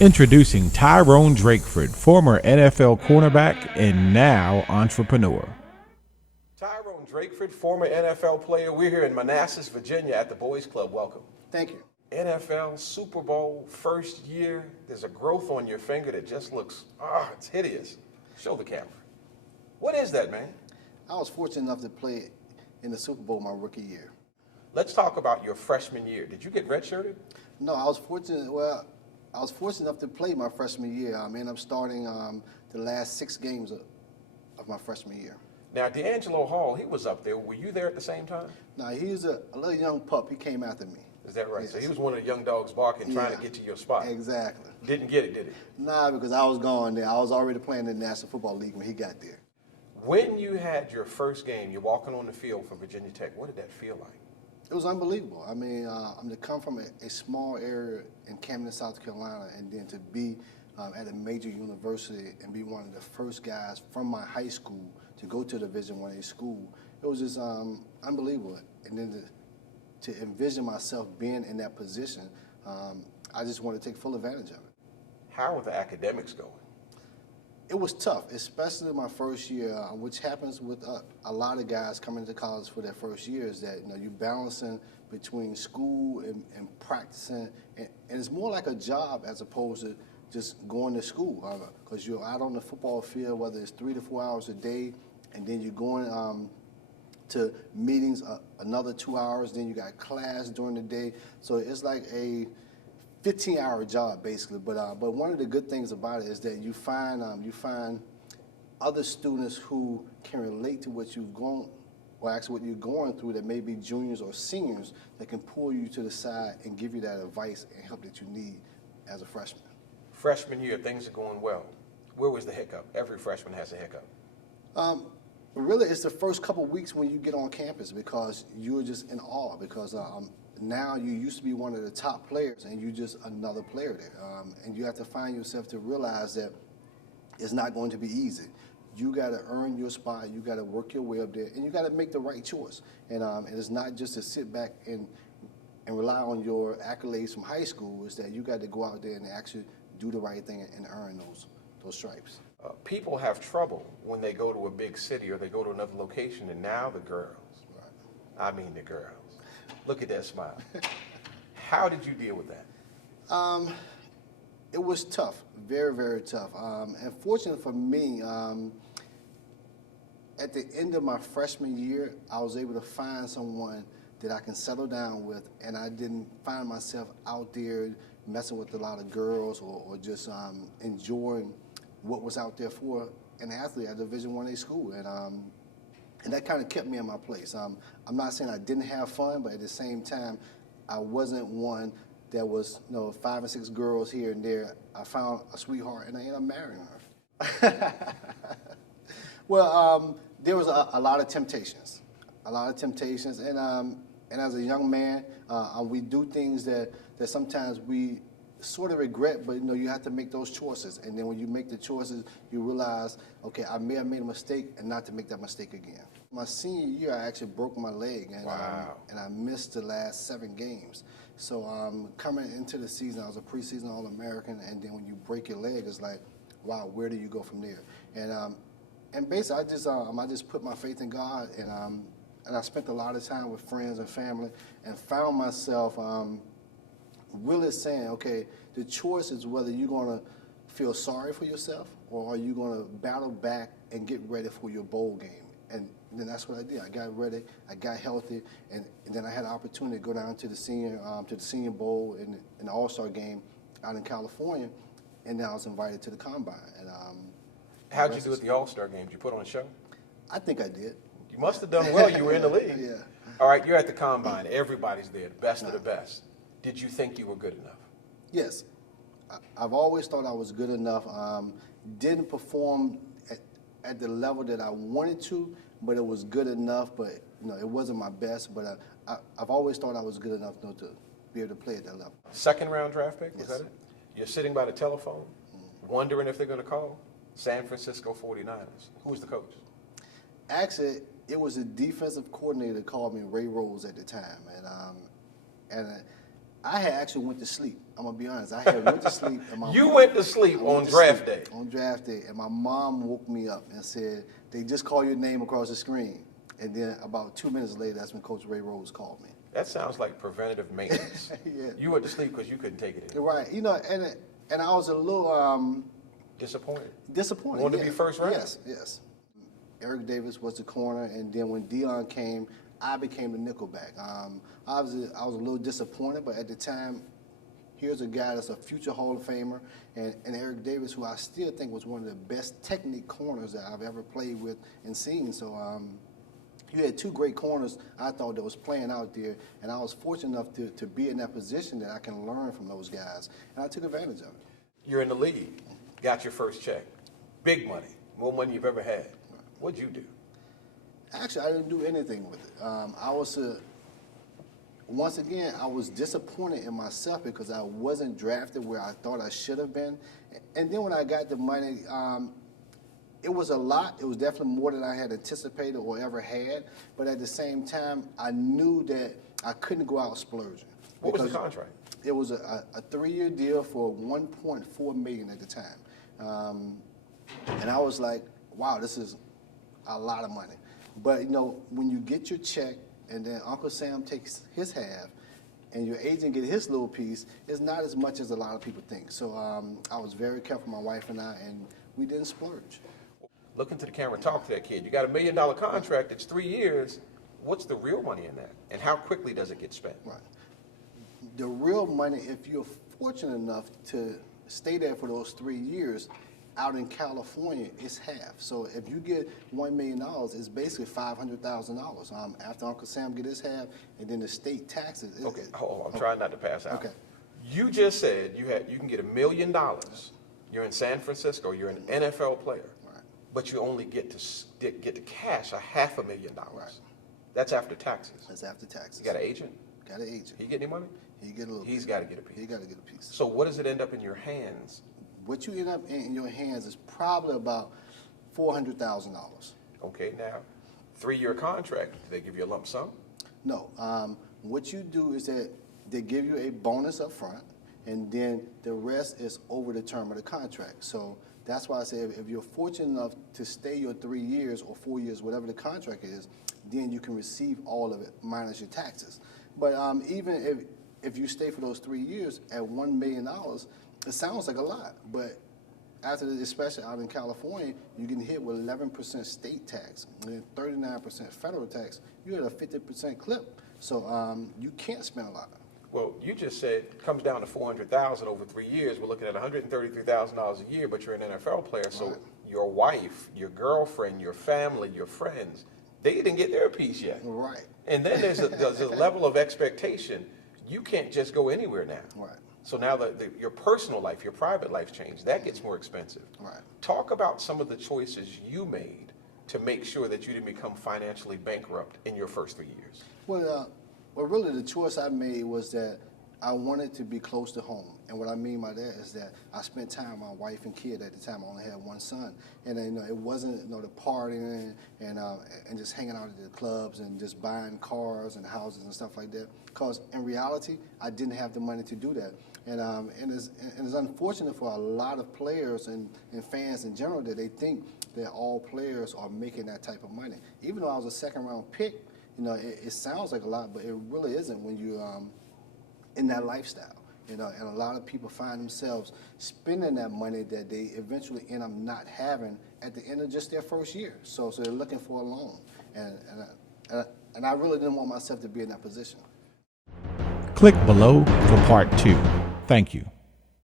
Introducing Tyronne Drakeford, former NFL cornerback and now entrepreneur. Tyronne Drakeford, former NFL player. We're here in Manassas, Virginia at the Boys Club. Welcome. Thank you. NFL, Super Bowl, first year. There's a growth on your finger that just looks, it's hideous. Show the camera. What is that, man? I was fortunate enough to play in the Super Bowl my rookie year. Let's talk about your freshman year. Did you get redshirted? No, I was fortunate enough to play my freshman year. I ended up starting the last 6 games of my freshman year. Now, D'Angelo Hall, he was up there. Were you there at the same time? No, he was a little young pup. He came after me. Is that right? Yes. So he was one of the young dogs barking, trying to get to your spot. Exactly. Didn't get it, did he? Nah, because I was gone there. I was already playing in the National Football League when he got there. When you had your first game, you're walking on the field for Virginia Tech, what did that feel like? It was unbelievable. To come from a small area in Camden, South Carolina, and then to be at a major university and be one of the first guys from my high school to go to Division I school, it was just unbelievable. And then to envision myself being in that position, I just wanted to take full advantage of it. How are the academics going? It was tough, especially my first year, which happens with a lot of guys coming to college for their first year, is that you're balancing between school and practicing, and it's more like a job as opposed to just going to school, because you're out on the football field, whether it's 3 to 4 hours a day, and then you're going to meetings another 2 hours, then you got class during the day, so it's like a 15-hour job basically, but one of the good things about it is that you find other students who can relate to what you've gone, or actually what you're going through, that may be juniors or seniors, that can pull you to the side and give you that advice and help that you need as a freshman. Freshman year, things are going well. Where was the hiccup? Every freshman has a hiccup. Really, it's the first couple of weeks when you get on campus, because you're just in awe, because now you used to be one of the top players and you're just another player there. And you have to find yourself to realize that it's not going to be easy. You got to earn your spot, you got to work your way up there, and you got to make the right choice. And it's not just to sit back and rely on your accolades from high school. It's that you got to go out there and actually do the right thing and earn those stripes. People have trouble when they go to a big city or they go to another location, and now the girls, right. I mean the girls. Look at that smile. How did you deal with that? It was tough, very, very tough. And fortunately for me, at the end of my freshman year, I was able to find someone that I can settle down with, and I didn't find myself out there messing with a lot of girls or just enjoying what was out there for an athlete at Division I school. And that kind of kept me in my place. I'm not saying I didn't have fun, but at the same time, I wasn't one that was 5 or 6 girls here and there. I found a sweetheart and I ended up marrying her. Well, there was a lot of temptations, and as a young man, we do things that sometimes we sort of regret, but you have to make those choices. And then when you make the choices, you realize, okay, I may have made a mistake, and not to make that mistake again. My senior year, I actually broke my leg, and and I missed the last 7 games. So coming into the season, I was a preseason All-American, and then when you break your leg, it's like, wow, where do you go from there? And basically, I just put my faith in God, and I spent a lot of time with friends and family, and found myself really saying, okay, the choice is whether you're going to feel sorry for yourself or are you going to battle back and get ready for your bowl game. And then that's what I did. I got ready, I got healthy, and then I had an opportunity to go down to the Senior Bowl in the All-Star game out in California, and then I was invited to the Combine. And how'd you do at the All-Star game? Did you put on a show? I think I did. You must have done well. You were in the league. Yeah. All right, you're at the Combine. Everybody's there, the best of the best. Did you think you were good enough? Yes. I've always thought I was good enough. Didn't perform at the level that I wanted to, but it was good enough. But it wasn't my best. But I've always thought I was good enough to be able to play at that level. Second round draft pick, was Yes. that it? You're sitting by the telephone, wondering if they're going to call San Francisco 49ers. Who was the coach? Actually, it was a defensive coordinator that called me, Ray Rose, at the time, and I had actually went to sleep I'm gonna be honest. I had went to sleep. And You went to sleep on draft day. On draft day, and my mom woke me up and said, "They just call your name across the screen." And then about 2 minutes later, that's when Coach Ray Rose called me. That sounds like preventative maintenance. Yeah. You went to sleep because you couldn't take it anymore. Right. You know, and I was a little Disappointed. disappointed. Wanted to be first round. Yes. Eric Davis was the corner, and then when Dion came, I became the nickelback. Obviously, I was a little disappointed, but at the time, here's a guy that's a future Hall of Famer, and Eric Davis, who I still think was one of the best technique corners that I've ever played with and seen. So you had two great corners, I thought, that was playing out there, and I was fortunate enough to be in that position that I can learn from those guys, and I took advantage of it. You're in the league, got your first check, big money, more money you've ever had. What'd you do? Actually, I didn't do anything with it. Once again, I was disappointed in myself because I wasn't drafted where I thought I should have been. And then when I got the money, it was a lot. It was definitely more than I had anticipated or ever had. But at the same time, I knew that I couldn't go out splurging. What was the contract? It was a 3-year deal for $1.4 million at the time. And I was like, wow, this is a lot of money. But, you know, when you get your check and then Uncle Sam takes his half and your agent get his little piece, it's not as much as a lot of people think. So I was very careful, my wife and I, and we didn't splurge. Look into the camera and talk to that kid. You got $1 million contract, it's 3 years. What's the real money in that? And how quickly does it get spent? Right. The real money, if you're fortunate enough to stay there for those 3 years, out in California, it's half. So if you get $1 million, it's basically $500,000 after Uncle Sam get his half, and then the state taxes. Okay, hold on. I'm trying not to pass out. Okay. You just said you can get $1 million. You're in San Francisco. You're an NFL player, Right. but you only get to cash $500,000. Right. That's after taxes. That's after taxes. You got an agent? Got an agent. He get any money? He get a little. He's got to get a piece. He got to get a piece. So what does it end up in your hands? What you end up in your hands is probably about $400,000. Okay, now, 3-year contract. Do they give you a lump sum? No. What you do is that they give you a bonus up front, and then the rest is over the term of the contract. So that's why I say if you're fortunate enough to stay your 3 years or 4 years, whatever the contract is, then you can receive all of it minus your taxes. But even if you stay for those 3 years at $1 million, it sounds like a lot, but after this, especially out in California, you get hit with 11% state tax and 39% federal tax. You're at a 50% clip, so you can't spend a lot. Well, you just said it comes down to $400,000 over 3 years. We're looking at $133,000 a year, but you're an NFL player, so Right. your wife, your girlfriend, your family, your friends, they didn't get their piece yet. Right. And then there's a level of expectation. You can't just go anywhere now. Right. So now your personal life, your private life changed. That gets more expensive. Right. Talk about some of the choices you made to make sure that you didn't become financially bankrupt in your first 3 years. Well, really the choice I made was that I wanted to be close to home. And what I mean by that is that I spent time with my wife and kid at the time. I only had one son. And it wasn't the partying and just hanging out at the clubs and just buying cars and houses and stuff like that. Because in reality, I didn't have the money to do that. And it's unfortunate for a lot of players and fans in general that they think that all players are making that type of money. Even though I was a second-round pick, it sounds like a lot, but it really isn't when you're in that lifestyle. And a lot of people find themselves spending that money that they eventually end up not having at the end of just their first year. So they're looking for a loan. And I really didn't want myself to be in that position. Click below for part 2. Thank you.